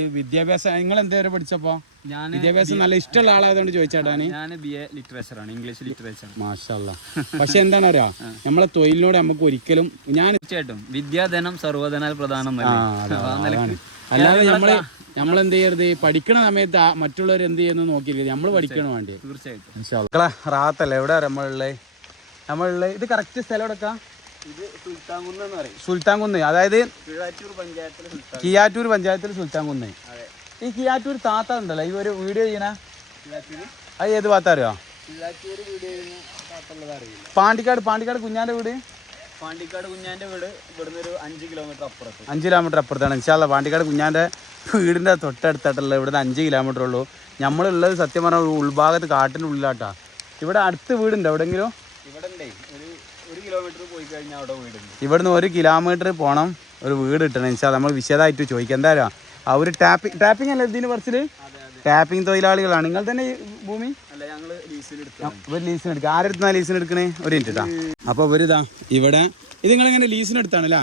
ഈ വിദ്യാഭ്യാസം നിങ്ങൾ എന്തേരെ പഠിച്ചപ്പോ? ഞാൻ വിദ്യാഭ്യാസം നല്ല ഇഷ്ടമുള്ള ആളായതുകൊണ്ട് ചോദിച്ചാട്ടാണ്. ഞാൻ BA ലിറ്ററേച്ചർ ആണ്, ഇംഗ്ലീഷ് ലിറ്ററേച്ചർ. മാഷാഅല്ലാ. പക്ഷെ എന്താണ് അറിയാ, നമ്മളെ തൊഴിലിനോട് നമുക്ക് ഒരിക്കലും തീർച്ചയായിട്ടും വിദ്യാധനം സർവ്വധനാൽ പ്രധാനം. അല്ലാതെ നമ്മളെന്ത് ചെയ്യരുത്, പഠിക്കണ സമയത്ത് മറ്റുള്ളവർ എന്ത് ചെയ്യുന്നു നോക്കിയിരിക്കുന്നത്, നമ്മൾ പഠിക്കണം വേണ്ടി. തീർച്ചയായിട്ടും റാത്തല്ലേ എവിടെ നമ്മളുള്ള ഇത് കറക്റ്റ് സ്ഥലം എടുക്കാം. ഇത് സുൽത്താൻകുന്ന് എന്ന് പറയും. സുൽത്താൻകുന്ന്, അതായത് കിയാറ്റൂർ പഞ്ചായത്തിൽ സുൽത്താൻകുന്ന്. ഈ കിയാറ്റൂർ താത്ത ഉണ്ടല്ലോ ഈ ഒരു വീഡിയോ ചെയ്യണ, അത് ഏത് ഭാഗത്ത അറിയോ? പാണ്ടിക്കാട് കുഞ്ഞാന്റെ വീട്. പാണ്ടിക്കാട് കുഞ്ഞാന്റെ വീട് ഇവിടുന്ന് ഒരു 5 കിലോമീറ്റർ അപ്പുറത്ത്. 5 കിലോമീറ്റർ അപ്പുറത്താണ്. ഇൻഷാല്ലാ പാണ്ടിക്കാട് കുഞ്ഞാന്റെ വീടിന്റെ തൊട്ടടുത്തായിട്ടുള്ള ഇവിടുന്ന് 5 കിലോമീറ്റർ ഉള്ളൂ. നമ്മളുള്ളത് സത്യം പറഞ്ഞാൽ ഉൾഭാഗത്ത് കാട്ടിൻ്റെ ഉള്ളിലാട്ടാ. ഇവിടെ അടുത്ത് വീടുണ്ട് എവിടെയെങ്കിലും? ഒരു കിലോമീറ്റർ പോയി കഴിഞ്ഞാൽ അവിടെ വീടുണ്ട്. ഇവിടുന്ന് 1 കിലോമീറ്റർ പോകണം ഒരു വീട് കിട്ടണം. ഇൻഷാല്ലാ നമ്മൾ വിശദമായിട്ട് ചോദിക്കാം. എന്തായാലും ആ ഒരു ടാപ്പിംഗ് അല്ല ഇതിന് കുറച്ച് ടാപ്പിംഗ് തൊഴിലാളികളാണ്. നിങ്ങൾ തന്നെ ഈ ഭൂമി ലീസിന് എടുക്കുക. ആരെടുത്താ ലീസിന് എടുക്കണേ? ഒരു മിനിറ്റ് കേട്ടോ. അപ്പോൾ ഇവരിതാ ഇവിടെ ഇത് നിങ്ങളിങ്ങനെ ലീസിന് എടുത്താണല്ലേ?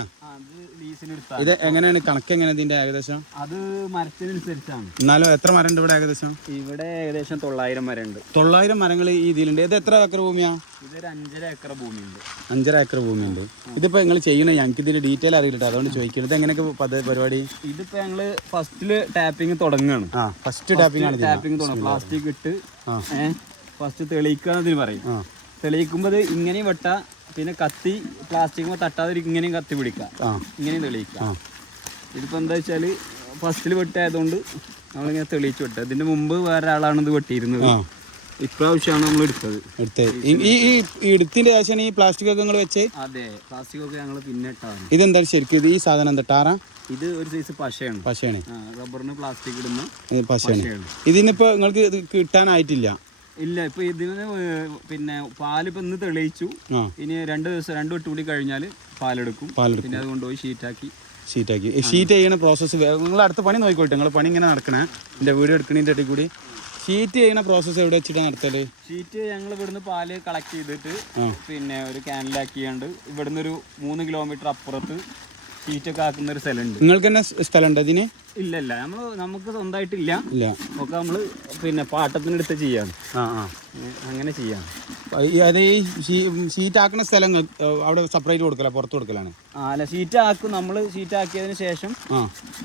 ഇത് എങ്ങനെയാണ് കണക്ക്? എങ്ങനെ ഇതിന്റെ ഏകദേശം? അത് മരത്തിനനുസരിച്ചാണ്. എന്നാലും എത്ര മരം ഉണ്ട് ഇവിടെ ഏകദേശം? ഇവിടെ ഏകദേശം 900 മരം ഉണ്ട്. 900 മരങ്ങൾ ഈ ഇതിലുണ്ട്. ഇത് എത്ര ഏക്കർ ഭൂമിയാ? ഇതൊരു 5.5 ഏക്കർ ഭൂമിയുണ്ട്. 5.5 ഏക്കർ ഭൂമിയുണ്ട്. ഇതിപ്പോ നിങ്ങൾ ചെയ്യണേ, ഞങ്ങൾക്ക് ഇതിന്റെ ഡീറ്റെയിൽ അറിയില്ല, അതുകൊണ്ട് ചോദിക്കുന്നത്. എങ്ങനെയൊക്കെ പരിപാടി? ഇതിപ്പോ ഞങ്ങള് ഫസ്റ്റില് ടാപ്പിംഗ് തുടങ്ങുകയാണ്. ഫസ്റ്റ് ടാപ്പിംഗ് തുടങ്ങും. പ്ലാസ്റ്റിക് ഇട്ട് ഫസ്റ്റ് തെളിയിക്കുക ഇതിന് പറയും. തെളിയിക്കുമ്പോൾ ഇങ്ങനെയും വെട്ട, പിന്നെ കത്തി പ്ലാസ്റ്റിക് തട്ടാതെ ഇങ്ങനെയും കത്തി പിടിക്കാം, ഇങ്ങനെയും തെളിയിക്കാം. ഇതിപ്പോ എന്താ വെച്ചാല് ഫസ്റ്റിൽ വെട്ടായതുകൊണ്ട് നമ്മളിങ്ങനെ തെളിയിച്ചു വെട്ട. ഇതിന്റെ മുമ്പ് വേറെ ആളാണ് ഇത് വെട്ടിയിരുന്നത്. ഇപ്രാവശ്യമാണ് നമ്മൾ എടുത്തത്. ഈ എടുത്തിന്റെ ശേഷം ഈ പ്ലാസ്റ്റിക് ഒക്കെ നിങ്ങൾ വെച്ച്? അതെ, പ്ലാസ്റ്റിക് ഒക്കെ ഞങ്ങൾ പിന്നെ ഇട്ടാണ്. ഇതെന്താ ശരിക്കും ഈ സാധനം എന്താ? ടാറ? ഇത് ഒരു സൈസ് പശയാണ്. റബ്ബറിന് പ്ലാസ്റ്റിക് ഇടുന്ന പശയാണ്. ഇതിനിപ്പോ നിങ്ങൾക്ക് കിട്ടാനായിട്ടില്ല? ഇല്ല, ഇപ്പൊ ഇതിന് പിന്നെ പാലിപ്പോ ഇന്ന് തെളിയിച്ചു. ഇനി 2 ദിവസം 2 വെട്ട് കൂടി കഴിഞ്ഞാൽ പാലെടുക്കും. പിന്നെ അത് കൊണ്ടുപോയി ഷീറ്റാക്കി. ഷീറ്റ് ചെയ്യണ പ്രോസസ്സ് നിങ്ങൾ അടുത്ത പണി നോക്കിക്കോട്ടെ. നിങ്ങൾ പണി ഇങ്ങനെ നടക്കണേ, എൻ്റെ വീഡിയോ എടുക്കണതിൻ്റെ ഇടയിൽ കൂടി. ഷീറ്റ് ചെയ്യണ പ്രോസസ്സ് എവിടെ വെച്ചിട്ടാണ് നടത്തല്? ഷീറ്റ് ഞങ്ങൾ ഇവിടുന്ന് പാല് കളക്ട് ചെയ്തിട്ട് പിന്നെ ഒരു ക്യാനിലാക്കിയാണ്ട് ഇവിടുന്ന് ഒരു 3 കിലോമീറ്റർ അപ്പുറത്ത് ഷീറ്റൊക്കെ ആക്കുന്ന ഒരു സ്ഥലമുണ്ട്. നിങ്ങൾക്ക് തന്നെ സ്ഥലമുണ്ട് അതിന്? ഇല്ല, നമുക്ക് സ്വന്തമായിട്ടില്ല. ഒക്കെ നമ്മള് പിന്നെ പാട്ടത്തിനെടുത്ത് ചെയ്യാണ്. അങ്ങനെ ചെയ്യാം. അത് ഈ ഷീറ്റ് ആക്കുന്ന സ്ഥലം അവിടെ സെപ്പറേറ്റ് കൊടുക്കല, പുറത്ത് കൊടുക്കലാണ്? അല്ല, ഷീറ്റ് ആക്കും. നമ്മള് ഷീറ്റ് ആക്കിയതിന് ശേഷം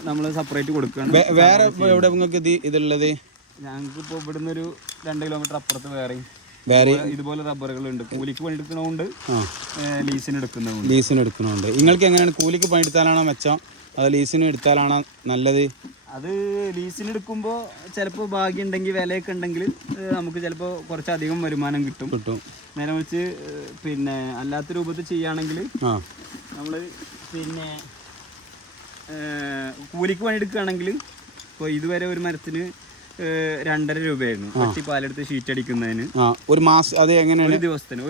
നമ്മള് സെപ്പറേറ്റ് കൊടുക്കണം. വേറെ എവിടെ നിങ്ങൾക്ക് ഇതുള്ളത്? ഞങ്ങൾക്ക് ഇപ്പോൾ ഇവിടുന്ന് ഒരു 2 കിലോമീറ്റർ അപ്പുറത്ത് വേറെ ഇതുപോലെ റബ്ബറുകളുണ്ട്. കൂലിക്ക് പണിയെടുക്കണോണ്ട് ലീസിന് എടുക്കുന്നുണ്ട്. നിങ്ങൾക്ക് എങ്ങനെയാണ്, കൂലിക്ക് പണിയെടുത്താലാണോ മെച്ചം, അത് ലീസിന് എടുത്താലാണോ നല്ലത്? അത് ലീസിന് എടുക്കുമ്പോൾ ചിലപ്പോൾ ഭാഗ്യം ഉണ്ടെങ്കിൽ വിലയൊക്കെ ഉണ്ടെങ്കിൽ നമുക്ക് ചിലപ്പോൾ കുറച്ചധികം വരുമാനം കിട്ടും. നേരെ വെച്ച് പിന്നെ അല്ലാത്ത രൂപത്തിൽ ചെയ്യുകയാണെങ്കിൽ നമ്മൾ പിന്നെ കൂലിക്ക് പണിയെടുക്കുകയാണെങ്കിൽ ഇപ്പോൾ ഇതുവരെ ഒരു മരത്തിന് 2.5 രൂപയായിരുന്നു വെട്ടി പാലെടുത്ത് ഷീറ്റ് അടിക്കുന്നതിന്. ഒരു മാസം അത് എങ്ങനെയാണ്?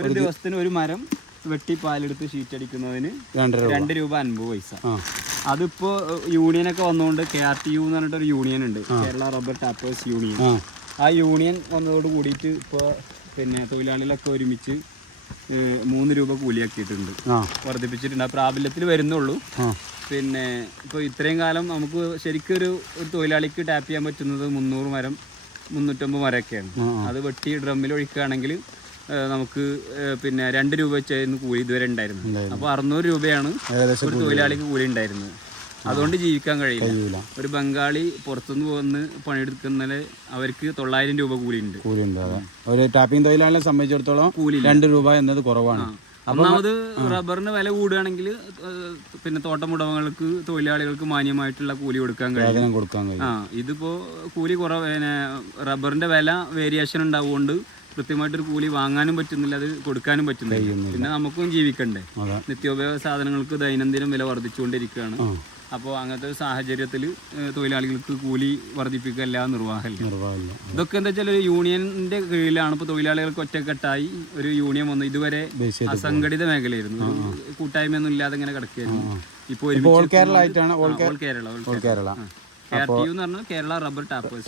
ഒരു ദിവസത്തിന് ഒരു മരം വെട്ടി പാലെടുത്ത് ഷീറ്റ് അടിക്കുന്നതിന് 2 രൂപ 50 പൈസ. അതിപ്പോ യൂണിയനൊക്കെ വന്നുകൊണ്ട് KRTU എന്ന് പറഞ്ഞിട്ടൊരു യൂണിയൻ ഉണ്ട്, കേരള റബ്ബർ ടാപ്പേഴ്സ് യൂണിയൻ. ആ യൂണിയൻ വന്നതോട് കൂടിയിട്ട് ഇപ്പോൾ പിന്നെ തൊഴിലാളികളൊക്കെ ഒരുമിച്ച് 3 രൂപ കൂലിയാക്കിയിട്ടുണ്ട്, വർദ്ധിപ്പിച്ചിട്ടുണ്ട്. ആ പ്രാബല്യത്തിൽ വരുന്നുള്ളൂ. പിന്നെ ഇപ്പോൾ ഇത്രയും കാലം നമുക്ക് ശരിക്കും ഒരു തൊഴിലാളിക്ക് ടാപ്പ് ചെയ്യാൻ പറ്റുന്നത് 300 മരം 350 മരമൊക്കെയാണ്. അത് വെട്ടി ഡ്രമ്മിൽ ഒഴിക്കുകയാണെങ്കിൽ നമുക്ക് പിന്നെ 2 രൂപ വെച്ചായിരുന്നു കൂലി ഇതുവരെ ഉണ്ടായിരുന്നത്. അപ്പോൾ 600 രൂപയാണ് ഒരു തൊഴിലാളിക്ക് കൂലി ഉണ്ടായിരുന്നത്. അതുകൊണ്ട് ജീവിക്കാൻ കഴിയില്ല. ഒരു ബംഗാളി പുറത്തുനിന്ന് വന്ന് പണിയെടുക്കുന്നതിൽ അവർക്ക് 900 രൂപ കൂലിയുണ്ട്. ഒരു ടാപ്പിംഗ് തൊഴിലാളിയെ സംബന്ധിച്ചിടത്തോളം കൂലി 2 രൂപ എന്നത് കുറവാണ്. ഒന്നാമത് റബ്ബറിന് വില കൂടുകയാണെങ്കിൽ പിന്നെ തോട്ടമുടമകൾക്ക് തൊഴിലാളികൾക്ക് മാന്യമായിട്ടുള്ള കൂലി കൊടുക്കാൻ കഴിയും. ഇതിപ്പോ കൂലി കുറവ്, റബ്ബറിന്റെ വില വേരിയേഷൻ ഉണ്ടാവുകൊണ്ട് കൃത്യമായിട്ടൊരു കൂലി വാങ്ങാനും പറ്റുന്നില്ല, അത് കൊടുക്കാനും പറ്റുന്നില്ല. പിന്നെ നമുക്കും ജീവിക്കണ്ടേ. നിത്യോപയോഗ സാധനങ്ങൾക്ക് ദൈനംദിനം വില വർദ്ധിച്ചുകൊണ്ടിരിക്കുകയാണ്. അപ്പോൾ അങ്ങനത്തെ ഒരു സാഹചര്യത്തിൽ തൊഴിലാളികൾക്ക് കൂലി വർദ്ധിപ്പിക്കല്ല നിർവാഹമില്ല. ഇതൊക്കെ എന്താ വെച്ചാൽ ഒരു യൂണിയന്റെ കീഴിലാണ്. ഇപ്പോൾ തൊഴിലാളികൾക്ക് ഒറ്റക്കെട്ടായി ഒരു യൂണിയൻ വന്നു. ഇതുവരെ അസംഘടിത മേഖലയായിരുന്നു, കൂട്ടായ്മയൊന്നും ഇല്ലാതെ ഇങ്ങനെ കിടക്കുകയായിരുന്നു. ഇപ്പോൾ ഓൾ കേരള ആയിട്ടാണ്. KRTU എന്ന് പറഞ്ഞാൽ കേരള റബ്ബർ ടാപ്പേഴ്സ്.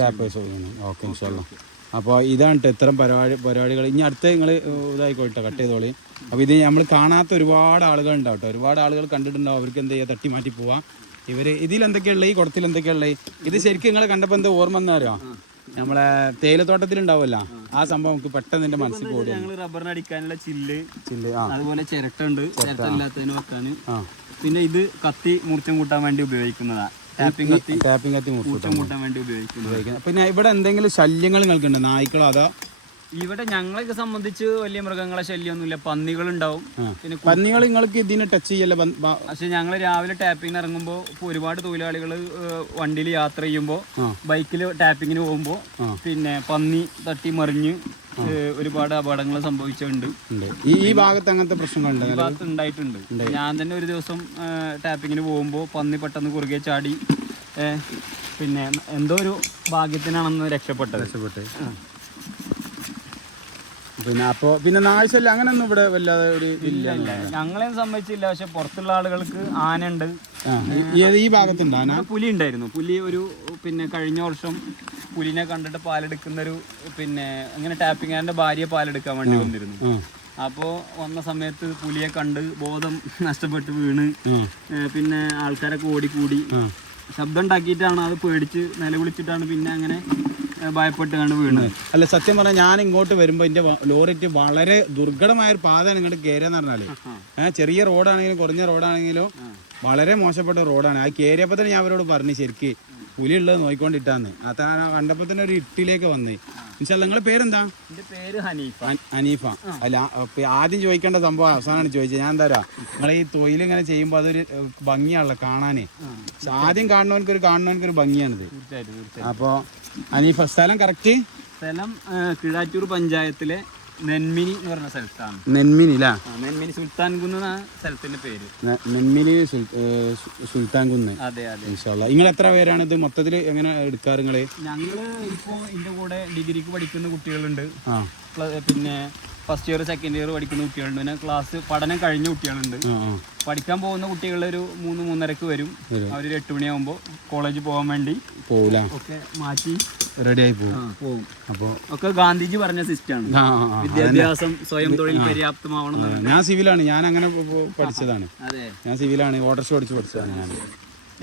അപ്പോൾ ഇതാണ് ഇത്തരം പരിപാടികൾ. ഇനി അടുത്ത നിങ്ങൾ ഇതായിക്കോട്ടെ, കട്ട് ചെയ്തോളി. അപ്പോൾ ഇത് നമ്മൾ കാണാത്ത ഒരുപാട് ആളുകൾ ഉണ്ടാവും കേട്ടോ. ഒരുപാട് ആളുകൾ കണ്ടിട്ടുണ്ടാവും. അവർക്ക് എന്ത് ചെയ്യുക, തട്ടി മാറ്റി പോവാം. ഇവര് ഇതിൽ എന്തൊക്കെയുള്ള ഈ കുടത്തിൽ എന്തൊക്കെയുള്ള ഇത് ശരിക്കും നിങ്ങൾ കണ്ടപ്പോ എന്താ ഓർമ്മ എന്നറിയോ, നമ്മളെ തേയിലത്തോട്ടത്തിൽ ഉണ്ടാവുമല്ലോ ആ സംഭവം നമുക്ക് പെട്ടെന്ന് എന്റെ മനസ്സിൽ പോലും. ഞങ്ങള് റബ്ബറിന് അടിക്കാനുള്ള ചില്ല്, അതുപോലെ ചിരട്ടുണ്ട്, ചിരട്ട ഇല്ലാത്തതിന് വെക്കാന്. പിന്നെ ഇത് കത്തി മൂർച്ചം കൂട്ടാൻ വേണ്ടി ഉപയോഗിക്കുന്നതാ, ടാപ്പിംഗ് കത്തി മൂർച്ചം കൂട്ടാൻ വേണ്ടി ഉപയോഗിക്കുന്നത്. പിന്നെ ഇവിടെ എന്തെങ്കിലും ശല്യങ്ങൾ നിങ്ങൾക്കുണ്ടോ, നായ്ക്കളോ അതോ? ഇവിടെ ഞങ്ങളൊക്കെ സംബന്ധിച്ച് വലിയ മൃഗങ്ങളെ ശല്യമൊന്നുമില്ല. പന്നികൾ ഉണ്ടാവും. പിന്നെ പന്നികൾ നിങ്ങൾക്ക് ഇതിനെ ടച്ച് ചെയ്യല്ലേ? പക്ഷെ ഞങ്ങൾ രാവിലെ ടാപ്പിങ്ങിന് ഇറങ്ങുമ്പോൾ ഇപ്പോൾ ഒരുപാട് തൊഴിലാളികൾ വണ്ടിയിൽ യാത്ര ചെയ്യുമ്പോൾ ബൈക്കിൽ ടാപ്പിങ്ങിന് പോകുമ്പോൾ പിന്നെ പന്നി തട്ടി മറിഞ്ഞ് ഒരുപാട് അപകടങ്ങൾ സംഭവിച്ചിട്ടുണ്ട്. ഈ ഭാഗത്ത് അങ്ങനത്തെ പ്രശ്നങ്ങളുണ്ട്? ഈ ഭാഗത്ത് ഉണ്ടായിട്ടുണ്ട്. ഞാൻ തന്നെ ഒരു ദിവസം ടാപ്പിങ്ങിന് പോകുമ്പോൾ പന്നി പെട്ടെന്ന് കുറുകെ ചാടി പിന്നെ എന്തോ ഒരു ഭാഗ്യത്തിനാണെന്ന് രക്ഷപ്പെട്ടത്. പിന്നെ അപ്പോ പിന്നെ നായ്ശല്യം അങ്ങനെയൊന്നും ഇവിടെ വല്ലാതെ ഒരു ഇല്ല. ഞങ്ങളെ സംബന്ധിച്ചില്ല. പക്ഷെ പുറത്തുള്ള ആളുകൾക്ക് ആനയുണ്ട്. ഈ ഭാഗത്തുണ്ട് ആന? പുലി ഉണ്ടായിരുന്നു. പുലി ഒരു പിന്നെ കഴിഞ്ഞ വർഷം പുലിനെ കണ്ടിട്ട് പാലെടുക്കുന്ന ഒരു പിന്നെ അങ്ങനെ ടാപ്പിങ്ങാരൻ്റെ ഭാര്യ പാലെടുക്കാൻ വേണ്ടി വന്നിരുന്നു. അപ്പോൾ വന്ന സമയത്ത് പുലിയെ കണ്ട് ബോധം നഷ്ടപ്പെട്ട് വീണ് പിന്നെ ആൾക്കാരൊക്കെ ഓടിക്കൂടി ശബ്ദം ഉണ്ടാക്കിയിട്ടാണ് അത് പേടിച്ച് നിലവിളിച്ചിട്ടാണ് പിന്നെ അങ്ങനെ ഭയപ്പെട്ട് കണ്ട് വീണത്. അല്ല സത്യം പറഞ്ഞാൽ ഞാൻ ഇങ്ങോട്ട് വരുമ്പോൾ എൻ്റെ ലോറിക്ക് വളരെ ദുർഘടമായൊരു പാത ഇങ്ങോട്ട് കയറിയെന്ന് പറഞ്ഞാല് ചെറിയ റോഡാണെങ്കിലും കുറഞ്ഞ റോഡാണെങ്കിലും വളരെ മോശപ്പെട്ട റോഡാണ്. ആ കയറിയപ്പോൾ തന്നെ ഞാൻ അവരോട് പറഞ്ഞു ശരിക്ക് പുലി ഉള്ളത് നോക്കിക്കൊണ്ടിട്ടാന്ന്. അത് കണ്ടപ്പോൾ തന്നെ ഒരു ഇട്ടിലേക്ക് വന്ന്. നിങ്ങളുടെ പേരെന്താ? എൻ്റെ പേര് ഹനീഫ. ഹനീഫ. അല്ല ആദ്യം ചോദിക്കേണ്ട സംഭവം അവസാനമാണ് ചോദിച്ചത്. ഞാൻ എന്താ നിങ്ങൾ ഈ തൊഴിൽ ഇങ്ങനെ ചെയ്യുമ്പോൾ അതൊരു ഭംഗിയാണല്ലോ കാണാനേ. ആദ്യം കാണുന്നവനക്കൊരു ഭംഗിയാണിത്. അപ്പോൾ ഹനീഫ, സ്ഥലം കറക്റ്റ്? സ്ഥലം കിഴാറ്റൂർ പഞ്ചായത്തിലെ നെന്മിനി എന്ന് പറഞ്ഞ സ്ഥലത്താണ്. നെന്മിനി അല്ലേ? നെന്മിനി സുൽത്താൻ കുന്ന് എന്നാണ് സ്ഥലത്തിന്റെ പേര്. നെന്മിനി സുൽത്താൻ കുന്ന്. അതെ അതെ. നിങ്ങൾ എത്ര പേരാണ് ഇത് മൊത്തത്തിൽ എങ്ങനെ എടുക്കാറ്? നിങ്ങള്? ഞങ്ങള് ഇപ്പോ ഇതിന്റെ കൂടെ ഡിഗ്രിക്ക് പഠിക്കുന്ന കുട്ടികളുണ്ട്, പിന്നെ ഫസ്റ്റ് ഇയർ സെക്കൻഡ് ഇയർ പഠിക്കുന്ന കുട്ടികളുണ്ട്, പിന്നെ ക്ലാസ് പഠനം കഴിഞ്ഞ കുട്ടികളുണ്ട്. പഠിക്കാൻ പോകുന്ന കുട്ടികൾ ഒരു 3-3:30 വരും. അവർ 8 മണിയാകുമ്പോൾ കോളേജിൽ പോകാൻ വേണ്ടി പോകില്ല, ഒക്കെ മാറ്റി റെഡി ആയി പോകും. അപ്പോൾ ഒക്കെ ഗാന്ധിജി പറഞ്ഞ സിസ്റ്റമാണ്. വിദ്യാഭ്യാസം സ്വയം തൊഴിൽ പര്യാപ്തമാവണം. ഞാൻ സിവിലാണ്, ഞാൻ അങ്ങനെ പഠിച്ചതാണ്. ഞാൻ സിവിലാണ്, ഓട്ടോറിക്ഷ ഓടിച്ച് പഠിച്ചതാണ്. ഞാൻ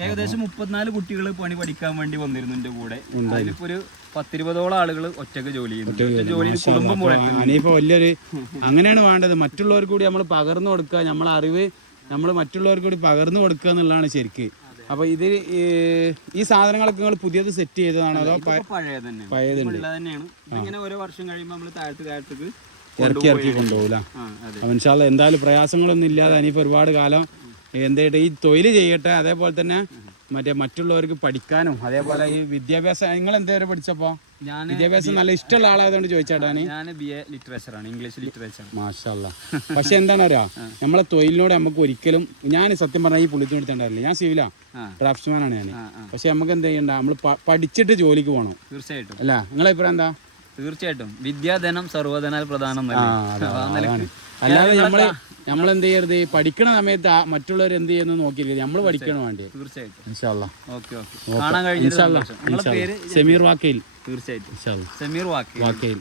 ഏകദേശം 34 കുട്ടികൾ പണി പഠിക്കാൻ വേണ്ടി വന്നിരുന്നു എൻ്റെ കൂടെ. അതിലിപ്പോ ഒരു 10-20ഓളം ആളുകൾ ഒറ്റക്ക് ജോലി ചെയ്യുന്നു. കുടുംബം അനിയിപ്പോ വലിയൊരു അങ്ങനെയാണ് വേണ്ടത്. മറ്റുള്ളവർക്ക് കൂടി നമ്മൾ പകർന്നു കൊടുക്കുക, നമ്മളെ അറിവ് നമ്മൾ മറ്റുള്ളവർക്ക് കൂടി പകർന്നു കൊടുക്കുക എന്നുള്ളതാണ് ശരിക്ക്. അപ്പൊ ഇത് ഈ സാധനങ്ങളൊക്കെ നിങ്ങൾ പുതിയത് സെറ്റ് ചെയ്തതാണോ അതോ പഴയതുണ്ട്? ഇങ്ങനെ ഓരോ വർഷം കഴിയുമ്പോൾ നമ്മൾ താഴത്തേക്ക് ഇറക്കി കൊണ്ടുപോകില്ല. മനുഷ്യല്ല എന്തായാലും പ്രയാസങ്ങളൊന്നും ഇല്ലാതെ അനിയിപ്പോൾ ഒരുപാട് കാലം എന്തായിട്ട് ഈ തൊഴിൽ ചെയ്യട്ടെ. അതേപോലെ തന്നെ മറ്റുള്ളവർക്ക് പഠിക്കാനും അതേപോലെ ഈ വിദ്യാഭ്യാസം. നിങ്ങൾ എന്തേലും പഠിച്ചപ്പോ? വിദ്യാഭ്യാസം നല്ല ഇഷ്ടമുള്ള ആളായതുകൊണ്ട് ചോദിച്ചാട്ടാണ്. ഞാൻ BA ലിറ്ററേച്ചർ ആണ്, ഇംഗ്ലീഷ് ലിറ്ററേച്ചർ. മാഷാഅല്ലാ. പക്ഷെ എന്താണ് അറിയാം, നമ്മളെ തൊഴിലിനോട് നമുക്ക് ഒരിക്കലും, ഞാൻ സത്യം പറഞ്ഞാൽ ഈ പുള്ളിത്തിന് എടുത്തിട്ടുണ്ടാവില്ല. ഞാൻ സിവിലാ, ഡ്രാഫ്റ്റ്സ്മാൻ ആണ് ഞാൻ. പക്ഷെ നമുക്ക് എന്ത് ചെയ്യണ്ട, നമ്മൾ പഠിച്ചിട്ട് ജോലിക്ക് പോകണം. തീർച്ചയായിട്ടും. അല്ല നിങ്ങളെ അഭിപ്രായം എന്താ? തീർച്ചയായിട്ടും. വിദ്യാധനം സർവ്വധനാൽ പ്രധാനം. അല്ലാതെ നമ്മളെന്ത് ചെയ്യരുത്, പഠിക്കണ സമയത്ത് മറ്റുള്ളവർ എന്ത് ചെയ്യുന്നു നോക്കിയിരിക്കും, നമ്മൾ പഠിക്കണം വേണ്ടി. തീർച്ചയായിട്ടും. സമീർ വാക്കയിൽ. തീർച്ചയായിട്ടും. സമീർ വാക്കയിൽ.